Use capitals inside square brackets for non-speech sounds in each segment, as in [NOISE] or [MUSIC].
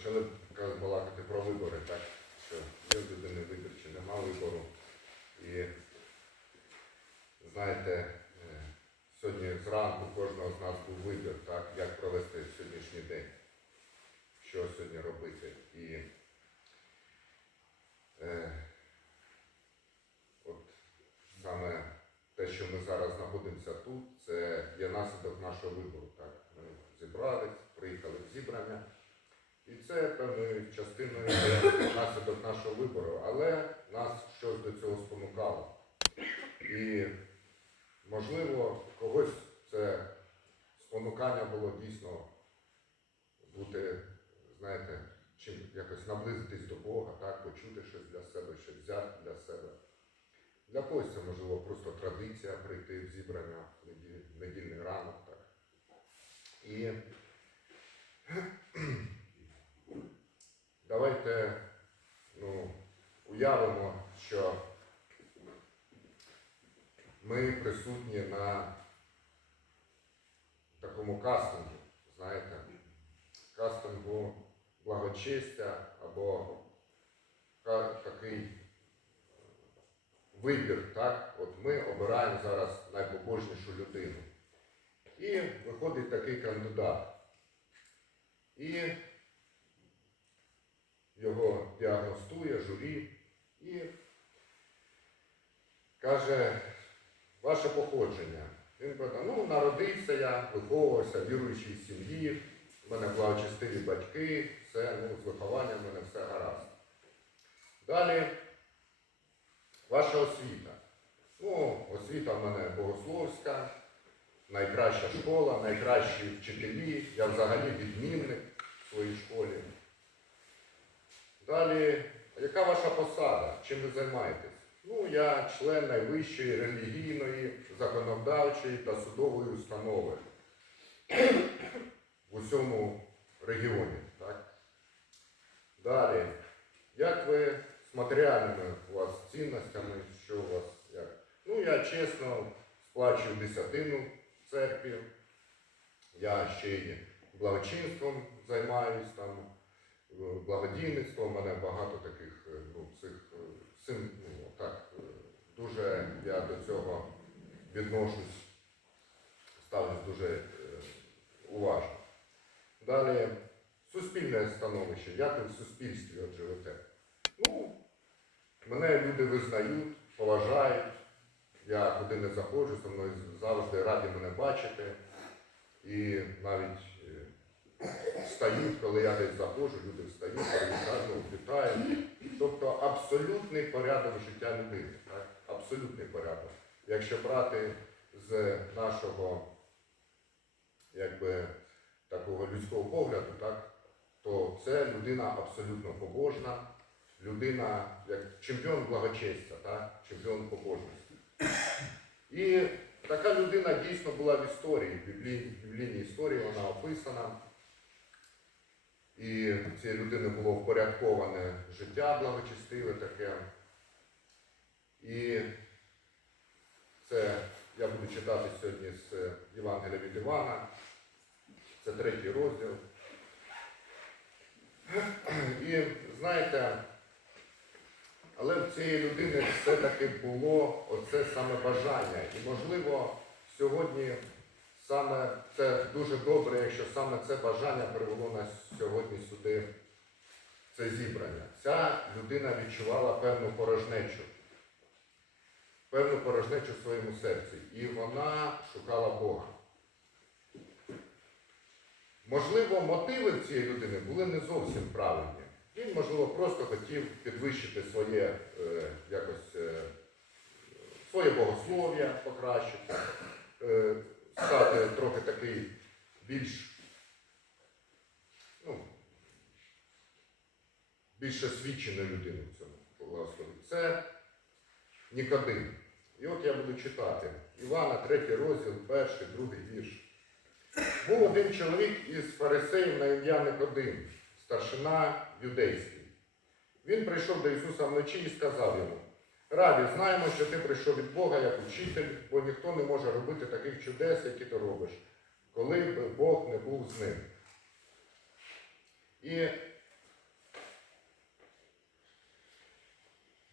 почали балакати про вибори, так? Що є в людини вибір чи нема вибору. І знаєте, е, сьогодні зранку кожного з нас був вибір, так, як провести сьогоднішній день, що сьогодні робити. І е, от саме те, що ми зараз знаходимося тут, це є наслідок нашого вибору. Так? Ми зібрались, приїхали в зібрання. І це певною частиною наслідок нашого вибору, але нас щось до цього спонукало. І, можливо, когось це спонукання було дійсно бути, знаєте, чим якось наблизитись до Бога, так, почути щось для себе, щось взяти для себе. Для когось це, можливо, просто традиція прийти в зібрання в недільний ранок. Так. І давайте ну, уявимо, що ми присутні на такому кастингу, знаєте, кастингу благочестя або такий вибір, так? От ми обираємо зараз найпобожнішу людину. І виходить такий кандидат. І його діагностує журі і каже, ваше походження. Він каже, ну, народився я, виховувався в віруючій сім'ї, в мене благочестиві батьки, все, ну, з вихованням в мене все гаразд. Далі ваша освіта. Ну, освіта в мене богословська, найкраща школа, найкращі вчителі. Я взагалі відмінник в своїй школі. Далі, яка ваша посада? Чим ви займаєтесь? Ну, я член найвищої релігійної, законодавчої та судової установи в усьому регіоні. Так? Далі, як ви з матеріальними у вас цінностями, що у вас як? Ну, я чесно сплачую десятину в церкві, я ще й благочинством займаюсь там, е, благодійництвом, у мене багато таких е, ну, цих е, сим, ну, так, е, дуже я до цього відношусь, ставлюсь дуже е, уважно. Далі суспільне становище, як ви в суспільстві от живете? Ну, мене люди визнають, поважають. Я куди не заходжу, со мною завжди раді мене бачити. І навіть е, встають, коли я десь заходжу, люди встають, привітають, ну, вітають. Тобто абсолютний порядок життя людини. Так? Абсолютний порядок. Якщо брати з нашого якби, такого людського погляду, так, то це людина абсолютно побожна, людина як чемпіон благочестя, так, чемпіон побожності. І така людина дійсно була в історії, в біблійній історії вона описана. І в цієї людини було впорядковане життя благочестиве таке. І це я буду читати сьогодні з Євангелія від Івана. Це третій розділ. І знаєте, але в цієї людини все-таки було оце саме бажання. І можливо, сьогодні саме це дуже добре, якщо саме це бажання привело нас сьогодні сюди, це зібрання. Ця людина відчувала певну порожнечу, певну порожнечу в своєму серці. І вона шукала Бога. Можливо, мотиви цієї людини були не зовсім правильні. Він, можливо, просто хотів підвищити своє е, якось е, своє богослов'я, покращити, е, стати трохи такий більш, ну, більш освіченою людиною в цьому благослові. Це Нікодим. І от я буду читати. Івана, третій розділ, перший, другий вірш. Був один чоловік із фарисеїв на ім'я Никодим, старшина юдейський. Він прийшов до Ісуса вночі і сказав йому: Раді, знаємо, що ти прийшов від Бога як учитель, бо ніхто не може робити таких чудес, які ти робиш, коли б Бог не був з ним. І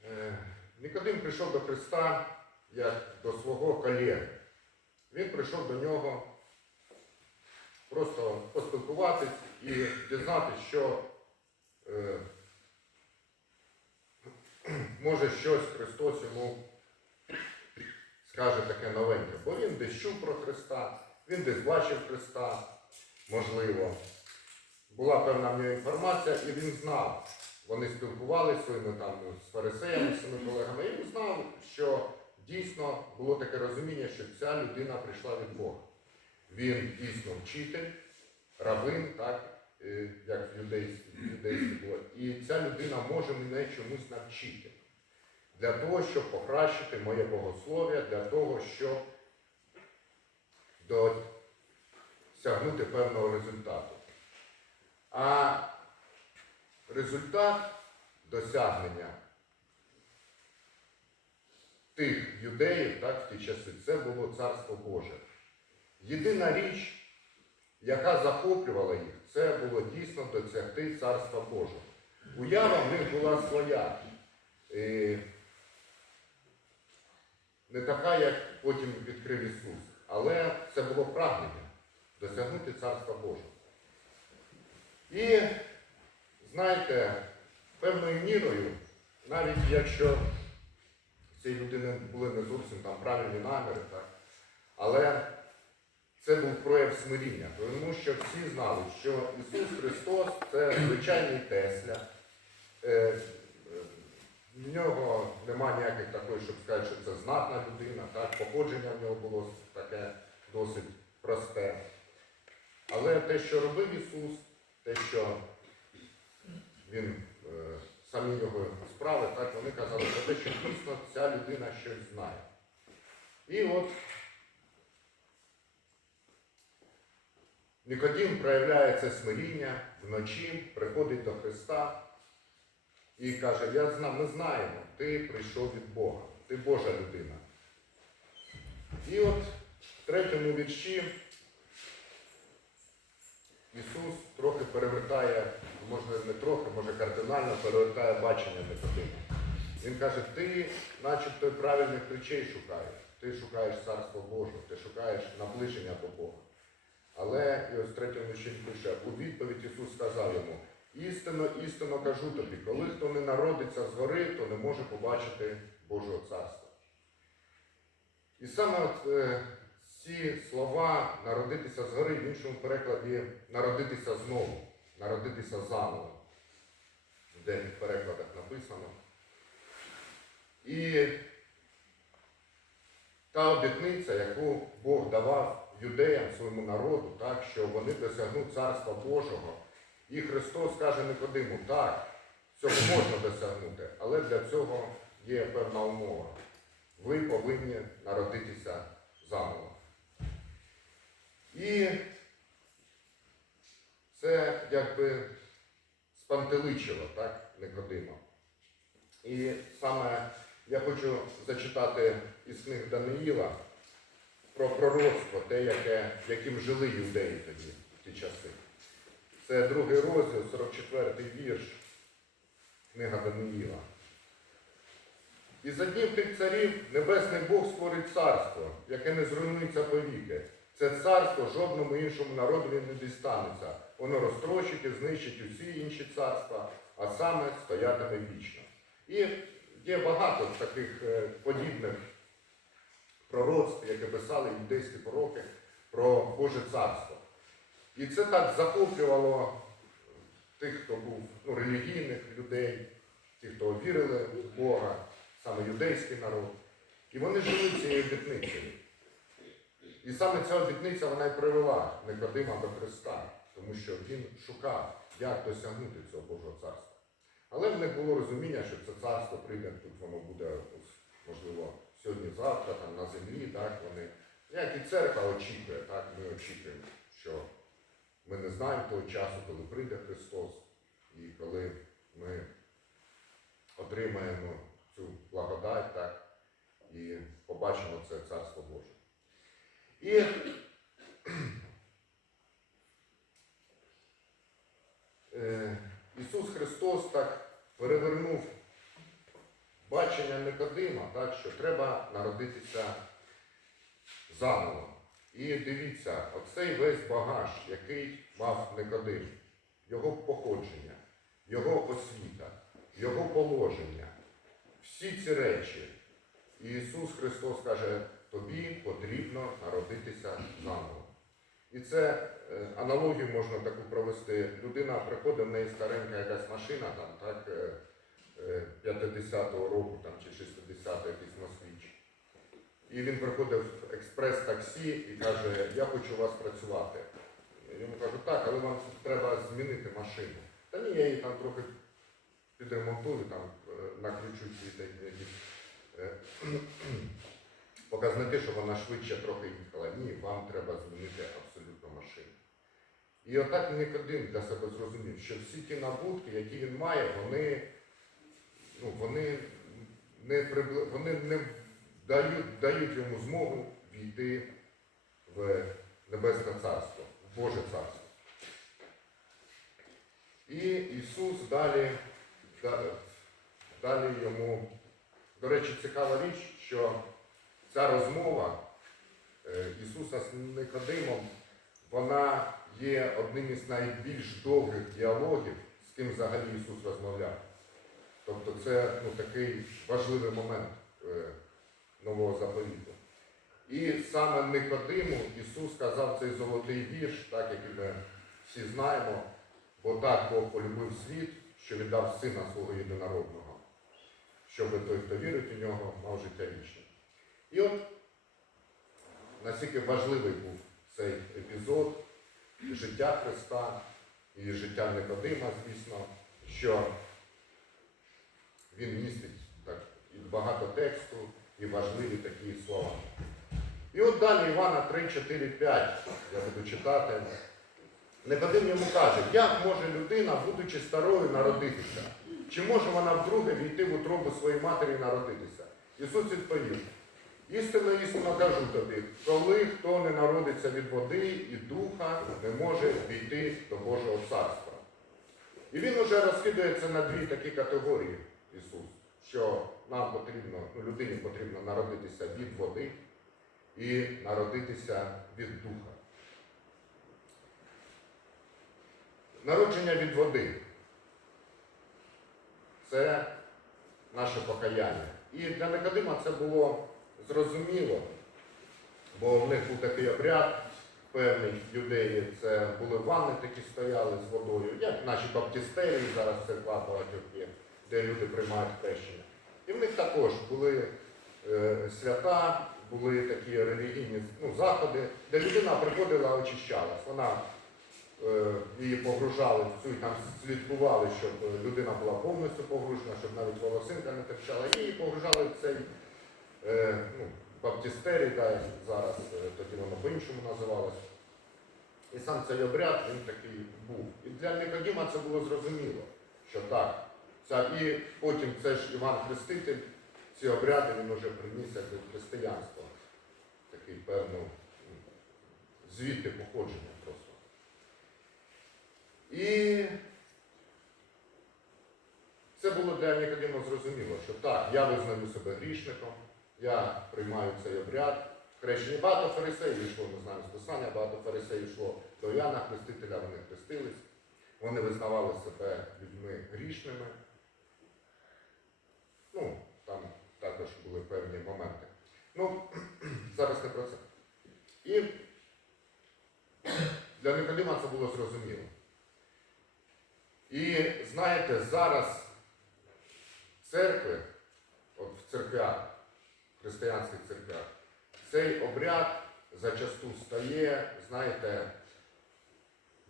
е, Нікодим прийшов до Христа як до свого колега. Він прийшов до нього просто поспілкуватись і дізнатися, що е, [CLEARS THROAT] може щось Христос йому скаже таке новеньке. Бо він десь чув про Христа, він десь бачив Христа, можливо. Була певна в нього інформація, і він знав. Вони спілкувалися своїми там з фарисеями, з своїми колегами, і він знав, що дійсно було таке розуміння, що ця людина прийшла від Бога. Він дійсно вчитель, равин, так, як в юдействі, в юдействі було. І ця людина може мене чомусь навчити. Для того, щоб покращити моє богослов'я, для того, щоб досягнути певного результату. А результат досягнення тих юдеїв так, в ті часи, це було Царство Боже. Єдина річ, яка захоплювала їх, це було дійсно досягти Царства Божого. Уява в них була своя. Е, Не така, як потім відкрив Ісус. Але це було прагнення досягнути Царства Божого. І, знаєте, певною мірою, навіть якщо цієї людини були не зовсім там правильні наміри, так, але це був прояв смиріння, тому що всі знали, що Ісус Христос це звичайний Тесля. Е, е, В нього немає ніяких такої, щоб сказати, що це знатна людина, так, походження в нього було таке досить просте. Але те, що робив Ісус, те, що він, е, самі його справи, так, вони казали про те, що дійсно ця людина щось знає. І от Нікодім проявляє це смиріння вночі, приходить до Христа і каже, я знав, ми знаємо, ти прийшов від Бога, ти Божа людина. І от в третьому вірші Ісус трохи перевертає, може не трохи, може кардинально перевертає бачення Никодима. Він каже, ти начебто правильних речей шукаєш. Ти шукаєш Царство Боже, ти шукаєш наближення до Бога. Але і ось третьому вірші пише, у відповідь Ісус сказав йому, істинно, істинно кажу тобі, коли хто не народиться згори, то не може побачити Божого царства. І саме от, е, ці слова народитися згори в іншому перекладі народитися знову, народитися заново. В деяких перекладах написано. І та обітниця, яку Бог давав юдеям своєму народу, так, що вони досягнуть Царства Божого. І Христос каже Никодиму, так, цього можна досягнути, але для цього є певна умова. Ви повинні народитися заново. І це якби спантеличило так, Никодима. І саме я хочу зачитати із книг Даниїла про пророцтво, те, яке, яким жили юдеї тоді, в ті часи. Це другий розділ, 44-й вірш, книга Даниїла. І за днів тих царів Небесний Бог створить царство, яке не зруйнується повіки. Це царство жодному іншому народові не дістанеться. Воно розтрощить і знищить усі інші царства, а саме стоятиме вічно. І є багато таких е, подібних пророцтв, які писали юдейські пророки про Боже царство. І це так захоплювало тих, хто був ну, релігійних людей, тих, хто вірили в Бога, саме юдейський народ. І вони жили цією обітницею. І саме ця обітниця вона й привела Никодима до Христа, тому що він шукав, як досягнути цього Божого царства. Але в них було розуміння, що це царство прийде, тут воно буде, можливо, сьогодні-завтра, там на землі, так, вони, як і церква очікує, так, ми очікуємо, що ми не знаємо того часу, коли прийде Христос, і коли ми отримаємо цю благодать, так, і побачимо це Царство Боже. І е, Ісус Христос так перевернув бачення Никодима, так, що треба народитися заново. І дивіться, оцей весь багаж, який мав Никодим, його походження, його освіта, його положення, всі ці речі. І Ісус Христос каже, тобі потрібно народитися заново. І це е, аналогію можна таку провести. Людина приходить, в неї старенька якась машина, там, так, е, 50-го року там, чи 60-го якийсь москвич. І він приходить в експрес-таксі і каже, я хочу у вас працювати. Йому кажуть, так, але вам треба змінити машину. Та ні, я її там трохи підремонтую, там е, накручу ці е, [CLEARS THROAT] показники, щоб вона швидше трохи їхала. Ні, вам треба змінити абсолютно машину. І отак Никодим для себе зрозумів, що всі ті набутки, які він має, вони, ну, вони, не, прибли... вони не дають, дають йому змогу війти в Небесне Царство, в Боже Царство. І Ісус далі, далі йому, до речі, цікава річ, що ця розмова е, Ісуса з Никодимом, вона є одним із найбільш довгих діалогів, з ким взагалі Ісус розмовляв. Тобто це ну, такий важливий момент е, Нового заповіту. І саме Никодиму Ісус сказав цей золотий вірш, так як ми всі знаємо, бо так Бог полюбив світ, що віддав сина свого єдинородного, щоб той, хто вірить у нього, мав життя вічне. І от наскільки важливий був цей епізод життя Христа і життя Никодима, звісно, що він містить так, і багато тексту, і важливі такі слова. І от далі Івана 3, 4, 5, я буду читати. Никодим йому каже, як може людина, будучи старою, народитися? Чи може вона вдруге війти в утробу своєї матері і народитися? Ісус відповів, істинно, істинно кажу тобі, коли хто не народиться від води і духа, не може війти до Божого царства. І він уже розкидається на дві такі категорії, Ісус, що нам потрібно, ну, людині потрібно народитися від води і народитися від духа. Народження від води це наше покаяння. І для Никодима це було зрозуміло, бо в них був такий обряд певний юдеї, це були ванни такі стояли з водою, як наші баптистерії, зараз церква багатьох є, де люди приймають хрещення. І в них також були е, свята, були такі релігійні ну, заходи, де людина приходила, очищалась. Вона е, її погружали там слідкували, щоб людина була повністю погружена, щоб навіть волосинка не терчала. Її погружали в цей е, ну, баптистерій, да, зараз тоді воно по-іншому називалось. І сам цей обряд він такий був. І для Никодима це було зрозуміло, що так. Ця, і потім це ж Іван Хреститель, ці обряди він вже приніс як християнства. Такий певно звідти походження просто. І це було для Нікодима зрозуміло, що так, я визнаю себе грішником, я приймаю цей обряд. Хрещення багато фарисеїв йшло, ми знаємо з Писання, багато фарисеїв йшло до Яна Хрестителя, вони хрестились, вони визнавали себе людьми грішними. Ну, там також були певні моменти. Ну, [CLEARS THROAT] зараз не про це. І для Никодима це було зрозуміло. І знаєте, зараз церкви, от в церквях, християнських церквях, цей обряд зачасту стає, знаєте,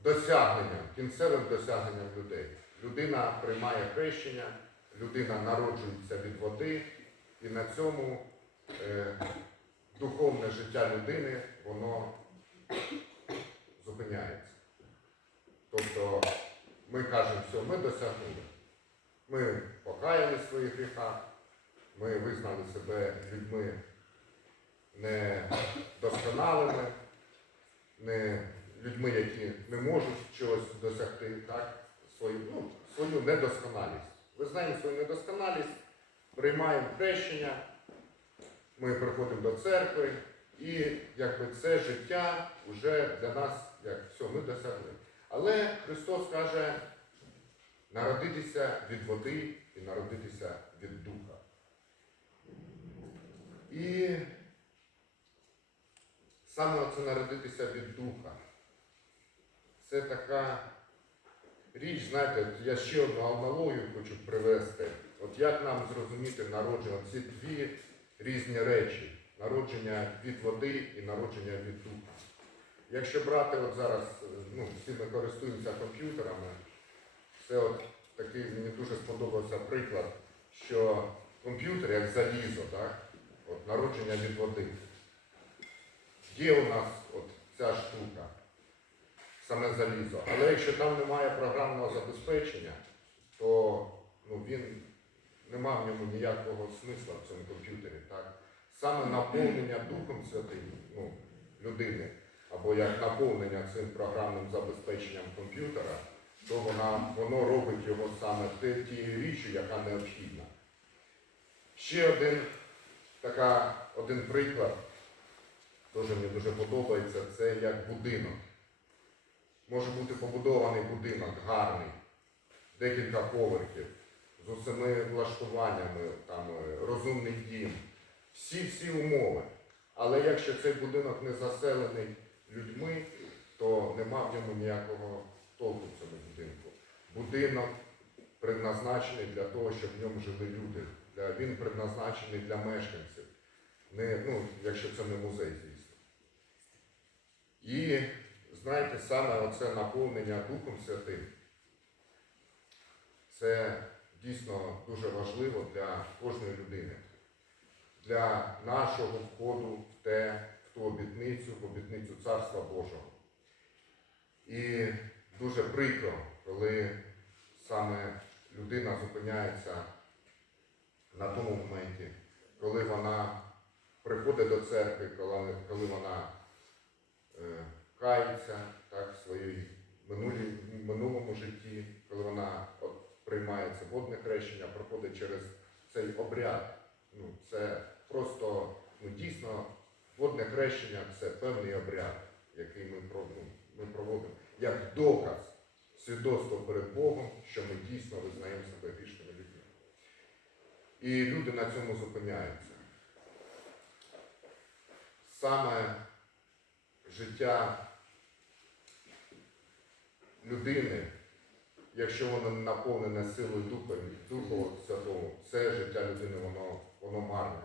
досягненням, кінцевим досягненням людей. Людина приймає хрещення, людина народжується від води, і на цьому е, духовне життя людини, воно зупиняється. Тобто ми кажемо, все, ми досягнули. Ми покаяли в своїх гріхах, ми визнали себе людьми недосконалими, не людьми, які не можуть чогось досягти, так? свою, ну, свою недосконалість. Визнаємо свою недосконалість приймаємо хрещення, ми приходимо до церкви, і якби це життя вже для нас, як все, ми досягли. Але Христос каже, народитися від води і народитися від духа. І саме це народитися від духа. Це така річ, знаєте, я ще одну аналогію хочу привести. От як нам зрозуміти народження, ці дві різні речі народження від води і народження від духа. Якщо брати от зараз, ну, всі ми користуємося комп'ютерами, це от такий мені дуже сподобався приклад, що комп'ютер як залізо, так? От народження від води. Є у нас от ця штука, саме залізо. Але якщо там немає програмного забезпечення, то ну, він нема в ньому ніякого смисла в цьому комп'ютері. Так? Саме наповнення Духом Святим ну, людини, або як наповнення цим програмним забезпеченням комп'ютера, то вона, воно робить його саме тією річчю, яка необхідна. Ще один, така, один приклад, теж мені дуже подобається, це як будинок. Може бути побудований будинок гарний, декілька поверхів, з усіми влаштуваннями, там, е, розумний дім, всі-всі умови. Але якщо цей будинок не заселений людьми, то нема в ньому ніякого толку в цьому будинку. Будинок предназначений для того, щоб в ньому жили люди. Він предназначений для мешканців. Не, ну, якщо це не музей, звісно. І знаєте, саме оце наповнення Духом Святим, це дійсно дуже важливо для кожної людини, для нашого входу в те, в ту обітницю, в обітницю Царства Божого. І дуже прикро, коли саме людина зупиняється на тому моменті, коли вона приходить до церкви, коли, вона е, кається так, в своїй минулій, минулому житті, коли вона от, приймає це водне хрещення, проходить через цей обряд. Ну, це просто ну, дійсно водне хрещення це певний обряд, який ми, ну, ми проводимо, як доказ, свідоцтво перед Богом, що ми дійсно визнаємо себе грішними людьми. І люди на цьому зупиняються. Саме життя людини, якщо воно наповнене силою Духа, Духа Святого, це життя людини, воно, воно марне.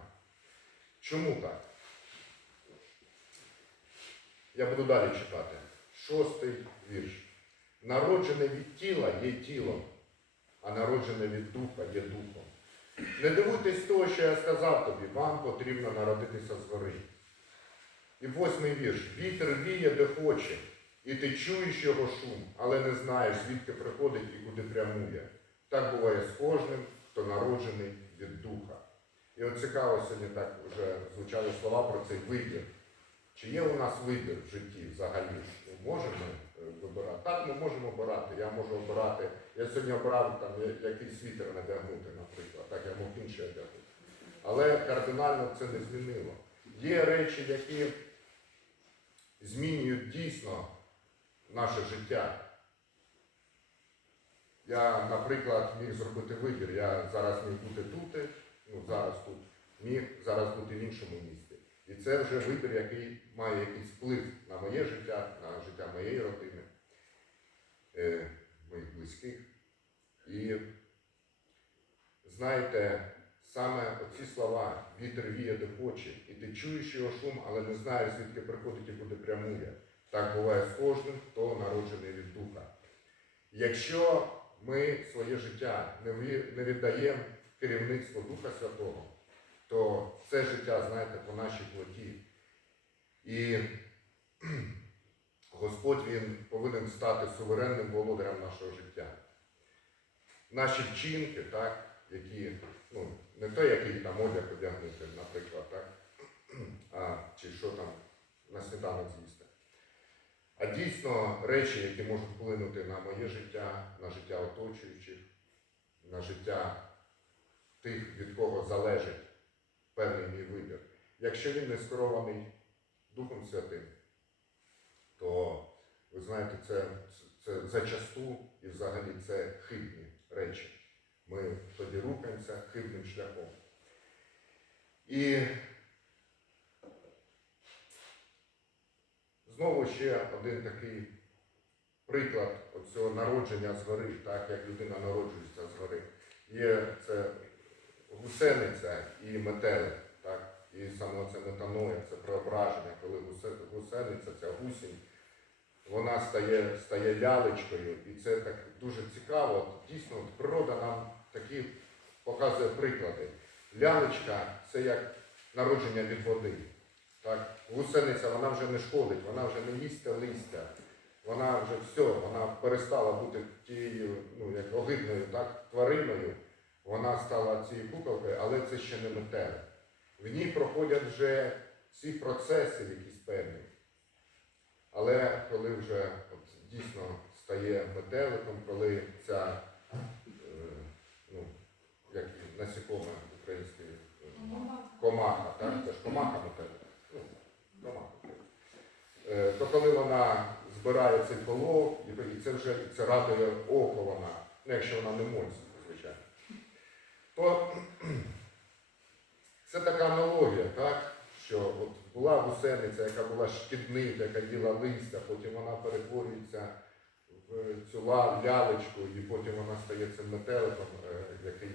Чому так? Я буду далі читати. Шостий вірш. Народжене від тіла є тілом, а народжене від духа є духом. Не дивуйтесь того, що я сказав тобі, вам потрібно народитися згори. І восьмий вірш. Вітер віє, де хоче, і ти чуєш його шум, але не знаєш, звідки приходить і куди прямує. Так буває з кожним, хто народжений від духа. І от цікаво сьогодні так вже звучали слова про цей вибір. Чи є у нас вибір в житті взагалі? Можемо е, вибирати? Так, ми можемо обирати. Я можу обирати. Я сьогодні обирав там якийсь світер надягнути, наприклад. Так, я мог інший одягнути. Але кардинально це не змінило. Є речі, які змінюють дійсно наше життя. Я, наприклад, міг зробити вибір. Я зараз міг бути тут, ну зараз тут, міг зараз бути в іншому місті. І це вже вибір, який має якийсь вплив на моє життя, на життя моєї родини, е, моїх близьких. І знаєте, саме оці слова вітер віє де хоче, і ти чуєш його шум, але не знаєш, звідки приходить і куди прямує. Так буває з кожним, хто народжений від духа. Якщо ми своє життя не віддаємо керівництво Духа Святого, то це життя, знаєте, по нашій плоті. І [CLEARS THROAT] Господь Він повинен стати суверенним володарем нашого життя. Наші вчинки, так, які, ну, не те, який там одяг одягнути, наприклад, так, [CLEARS THROAT] а чи що там на сніданок дійсно речі, які можуть вплинути на моє життя, на життя оточуючих, на життя тих, від кого залежить певний мій вибір. Якщо він не скерований Духом Святим, то ви знаєте, це, це зачасту і взагалі це хибні речі. Ми тоді рухаємося хибним шляхом. І знову ще один такий приклад цього народження згори, так як людина народжується згори. Є це гусениця і метелик, так? І саме це метаноя, це преображення, коли гусе- гусениця, ця гусінь, вона стає, стає лялечкою, і це так дуже цікаво. Дійсно, природа нам такі показує приклади. Лялечка це як народження від води. Так? Гусениця вона вже не шкодить, вона вже не їсть листя, вона вже все, вона перестала бути тією, ну як огидною так, твариною. Вона стала цією куколкою, але це ще не метелик. В ній проходять вже всі процеси якісь певні. Але коли вже от, дійсно стає метеликом, коли ця е, ну, як насікома українською е, комаха, так? Це ж комаха метелик. Е, то коли вона збирає цей полог, і це вже це радує око вона, ну якщо вона не монстр, звичайно. То [CLEARS THROAT] це така аналогія, так? Що от була гусениця, яка була шкідника, яка їла листя, потім вона перетворюється в цю лялечку, і потім вона стає цим метеликом, е, який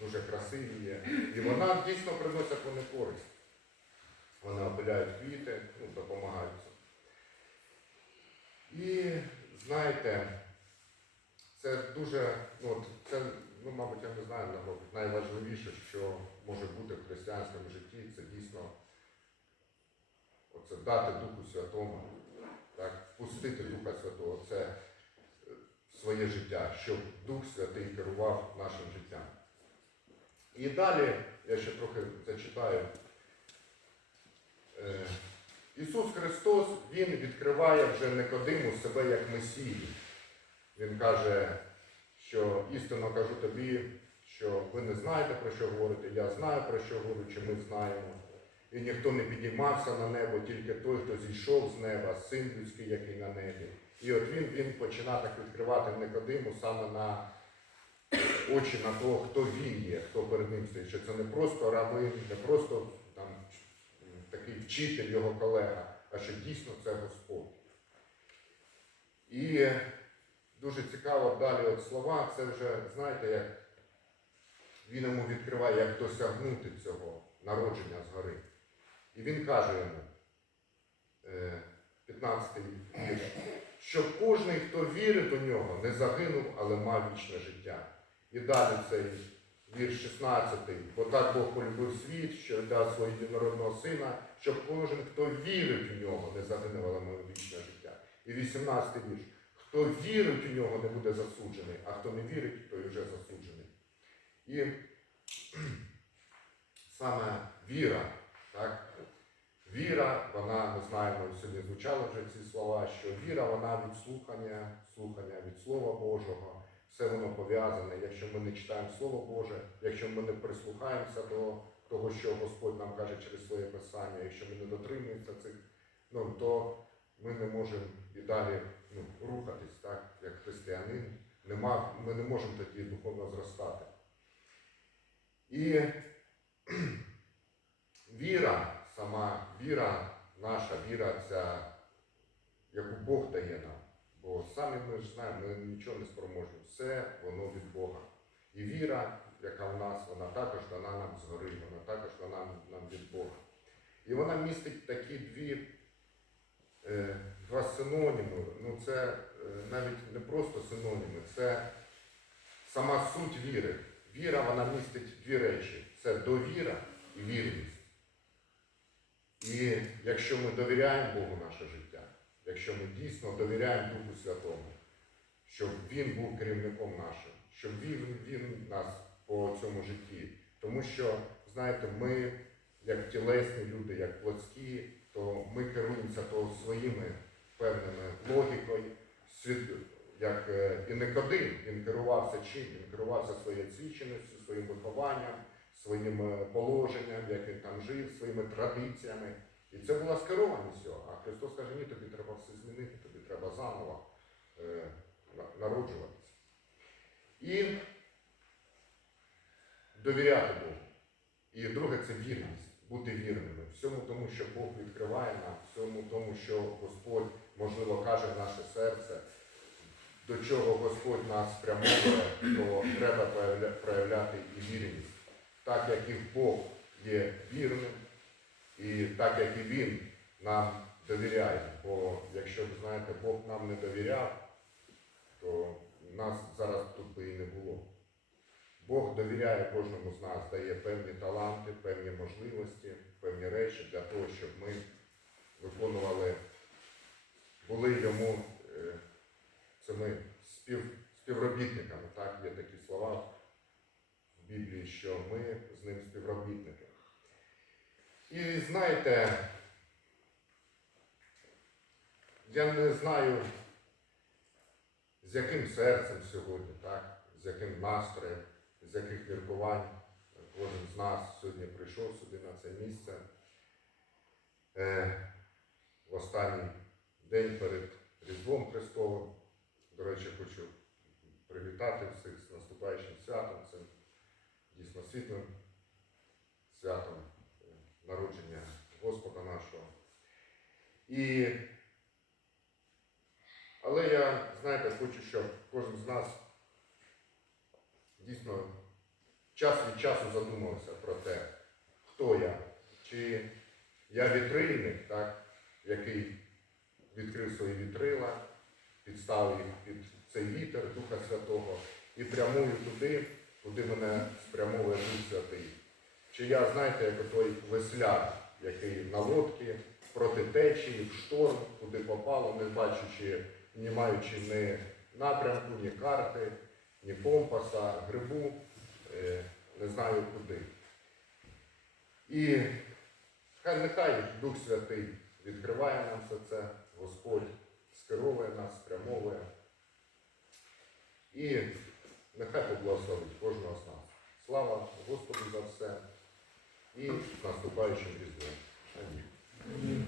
дуже красивий є. І вона дійсно приносить вони користь. Вони опиляють квіти, ну, допомагають. І знаєте, це дуже, ну, це, ну, мабуть, я не знаю, найважливіше, що може бути в християнському житті, це дійсно оце дати Духу Святому, так, впустити Духа Святого, це е, своє життя, щоб Дух Святий керував нашим життям. І далі я ще трохи зачитаю. Ісус Христос, Він відкриває вже Никодиму себе як Месію. Він каже, що істинно кажу тобі, що ви не знаєте, про що говорите, я знаю, про що говорю, чи ми знаємо. І ніхто не підіймався на небо, тільки той, хто зійшов з неба, син людський, який на небі. І от він, він починає так відкривати Никодиму саме на очі на того, хто він є, хто перед ним стоїть. Що це не просто рабин, не просто такий вчитель, його колега, а що дійсно це Господь. І дуже цікаво далі от слова, це вже, знаєте, як він йому відкриває, як досягнути цього народження згори. І він каже йому, е, 15-й вірш, щоб кожний, хто вірить у нього, не загинув, але мав вічне життя. І далі цей вірш 16, бо так Бог полюбив світ, що дав свого єдинородного сина, щоб кожен, хто вірить у нього, не загинув, мав вічне життя. І 18 вірш. Хто вірить у нього, не буде засуджений, а хто не вірить, той вже засуджений. І [CLEARS THROAT] саме віра, так? Віра, вона, ми знаємо, сьогодні звучали вже ці слова, що віра, вона від слухання, слухання від Слова Божого. Все воно пов'язане. Якщо ми не читаємо Слово Боже, якщо ми не прислухаємося до того, що Господь нам каже через своє писання, якщо ми не дотримуємося цих, ну, то ми не можемо і далі ну, рухатись, так, як християнин. Нема, ми не можемо тоді духовно зростати. І [CLEARS THROAT] віра, сама віра, наша віра, ця, яку Бог дає нам. Бо самі ми ж знаємо, ми нічого не спроможні. Все воно від Бога. І віра, яка в нас, вона також дана нам згори, вона також дана нам від Бога. І вона містить такі дві е, два синоніми. Ну це е, навіть не просто синоніми, це сама суть віри. Віра вона містить дві речі: це довіра і вірність. І якщо ми довіряємо Богу наше життя, якщо ми дійсно довіряємо Духу Святому, щоб Він був керівником нашим, щоб він, він нас по цьому житті. Тому що, знаєте, ми, як тілесні люди, як плотські, то ми керуємося то своїми певними логікою, як е, і Никодим, він керувався чим? Він керувався своєю свідченістю, своїм вихованням, своїм е, положенням, як він там жив, своїми традиціями. І це була скерованість його. А Христос каже, ні, тобі треба все змінити, тобі треба заново е, народжуватися. І довіряти Богу. І друге це вірність, бути вірними. Всьому тому, що Бог відкриває нам, всьому тому, що Господь, можливо, каже в наше серце, до чого Господь нас спрямовує, то треба проявляти і вірність. Так як і Бог є вірним, і так як і Він нам довіряє. Бо якщо ви знаєте, Бог нам не довіряв, то нас зараз тут би і не було. Бог довіряє кожному з нас, дає певні таланти, певні можливості, певні речі для того, щоб ми виконували, були йому е, цими спів, співробітниками. Так, є такі слова в Біблії, що ми з ним співробітники. І знаєте, я не знаю, з яким серцем сьогодні, так, з яким настроєм, з яких міркувань кожен з нас сьогодні прийшов сюди на це місце. Е, в останній день перед Різдвом Христовим. До речі, хочу привітати всіх з наступаючим святом, цим дійсно світлим святом народження Господа нашого. І, але я, знаєте, хочу, щоб кожен з нас дійсно час від часу задумався про те, хто я. Чи я вітрильник, так, який відкрив свої вітрила, підставив їх під цей вітер Духа Святого і прямую туди, куди мене спрямовує Дух Святий. Чи я, знаєте, як той весляр, який на лодці проти течії, в шторм, куди попало, не бачачи, не маючи ні напрямку, ні карти, ні компаса, грибу, е, не знаю куди. І хай нехай Дух Святий відкриває нам все це, Господь скеровує нас, спрямовує. І нехай поблагословить кожного з нас. Слава Господу за все і наступаючим різдвом. Амінь.